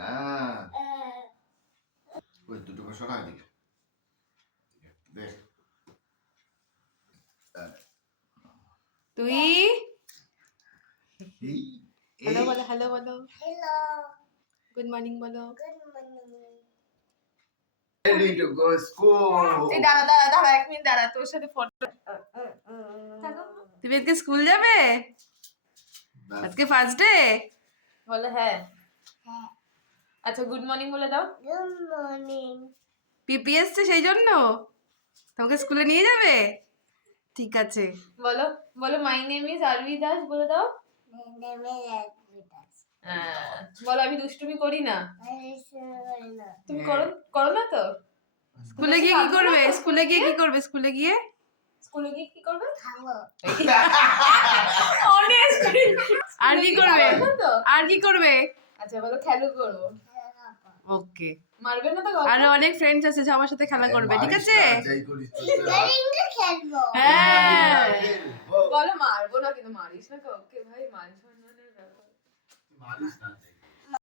না ওই দুটো সরা দিকে দেখ তুই হ্যালো বলো, হ্যালো বলো, Hello. গুড মর্নিং বলো। Good morning. ready to go school তুই দাঁড়া দাঁড়া দাঁড়া, এক মিনিট দাঁড়া, তোর সাথে ফটো। তুমি আজকে স্কুল যাবে? আজকে ফার্স্ট ডে বলো। হ্যাঁ, আচ্ছা গুড মর্নিং বলে দাও। Good morning. পিপি এসছে সেই জন্য তোমাকে স্কুলে নিয়ে যাবে? ঠিক আছে, বলো বলো, মাই নেম ইজ আরবি দাস বলে দাও। My name is Advitas. বলো আমি দুষ্টুমি করি না। I listen right now. তুমি করো না তো? স্কুলে গিয়ে কি করবে? স্কুলে গিয়ে কি করবে? স্কুলে গিয়ে কি করবে? Hello. অনেস্টলি আর কি করবে? আর কি করবে? আচ্ছা বলো খেলো করবো। ওকে, মারবে না তো? আর অনেক ফ্রেন্ডস আছে সবার সাথে খেলা করবে, ঠিক আছে? হ্যাঁ বলো মারবো না, কিন্তু মারিস না। ওকে ভাই, মান সম্মানের ব্যাপার। মারিস না